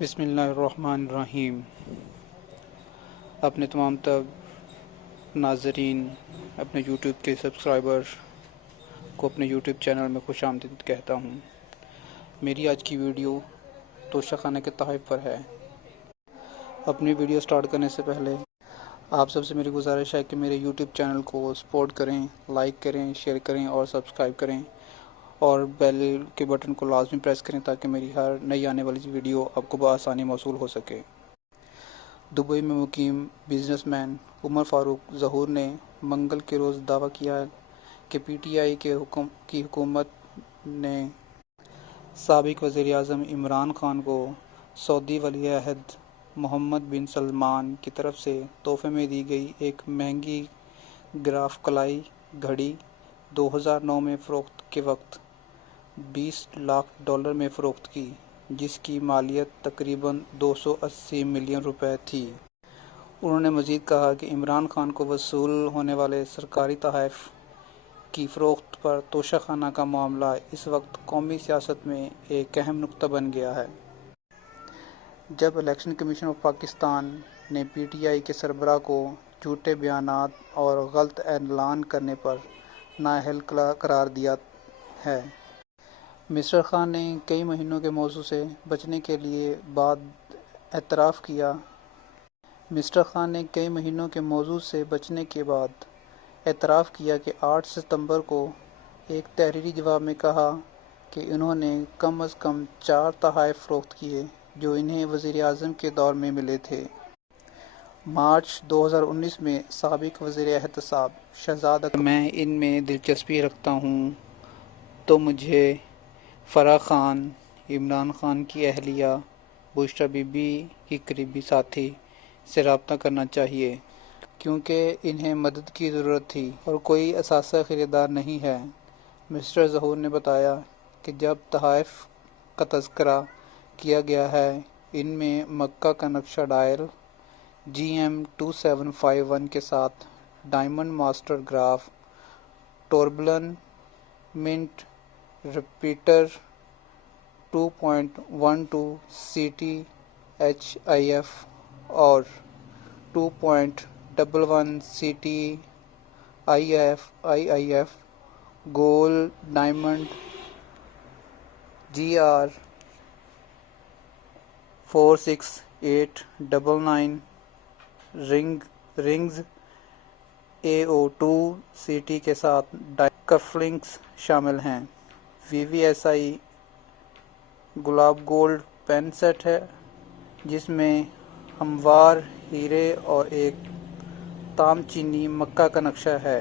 بسم اللہ الرحمن الرحیم۔ اپنے تمام ناظرین، اپنے یوٹیوب کے سبسکرائبر کو اپنے یوٹیوب چینل میں خوش آمدید کہتا ہوں۔ میری آج کی ویڈیو توشہ خانہ کے تحائف پر ہے۔ اپنی ویڈیو سٹارٹ کرنے سے پہلے آپ سب سے میری گزارش ہے کہ میرے یوٹیوب چینل کو سپورٹ کریں، لائک کریں، شیئر کریں اور سبسکرائب کریں، اور بیل کے بٹن کو لازمی پریس کریں تاکہ میری ہر نئی آنے والی ویڈیو آپ کو بآسانی موصول ہو سکے۔ دبئی میں مقیم بزنس مین عمر فاروق ظہور نے منگل کے روز دعویٰ کیا کہ پی ٹی آئی کی حکومت نے سابق وزیر اعظم عمران خان کو سعودی ولی عہد محمد بن سلمان کی طرف سے تحفے میں دی گئی ایک مہنگی گراف کلائی گھڑی 2009 میں فروخت کے وقت $20 لاکھ میں فروخت کی، جس کی مالیت تقریباً 280 ملین روپے تھی۔ انہوں نے مزید کہا کہ عمران خان کو وصول ہونے والے سرکاری تحائف کی فروخت پر توشہ خانہ کا معاملہ اس وقت قومی سیاست میں ایک اہم نقطہ بن گیا ہے۔ جب الیکشن کمیشن آف پاکستان نے پی ٹی آئی کے سربراہ کو جھوٹے بیانات اور غلط اعلان کرنے پر نااہل قرار دیا ہے، مسٹر خان نے کئی مہینوں کے موضوع سے بچنے کے بعد اعتراف کیا کہ 8 ستمبر کو ایک تحریری جواب میں کہا کہ انہوں نے کم از کم 4 تحائف فروخت کیے جو انہیں وزیر اعظم کے دور میں ملے تھے۔ مارچ 2019 میں سابق وزیر احتساب شہزاد اکرم میں ان میں دلچسپی رکھتا ہوں تو مجھے فرح خان، عمران خان کی اہلیہ بشریٰ بی بی کی قریبی ساتھی سے رابطہ کرنا چاہیے، کیونکہ انہیں مدد کی ضرورت تھی اور کوئی اثاثہ خریدار نہیں ہے۔ مسٹر ظہور نے بتایا کہ جب تحائف کا تذکرہ کیا گیا ہے، ان میں مکہ کا نقشہ ڈائل GM 2751 کے ساتھ diamond master Graff, tourbillon minute repeater 2.12 CT HIF اور 2.11 CT IIF گول diamond GR 46899 rings AO2 CT کے ساتھ کف لنکس شامل ہیں۔ VVSI گلاب گولڈ پین سیٹ ہے، جس میں ہموار ہیرے اور ایک تام چینی مکہ کا نقشہ ہے۔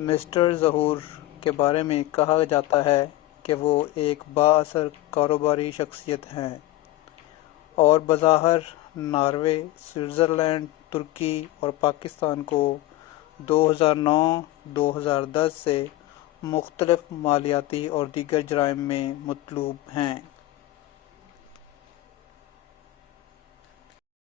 مسٹر ظہور کے بارے میں کہا جاتا ہے کہ وہ ایک بااثر کاروباری شخصیت ہیں اور بظاہر ناروے، سوئٹزرلینڈ، ترکی اور پاکستان کو 2009-2010 سے مختلف مالیاتی اور دیگر جرائم میں مطلوب ہیں۔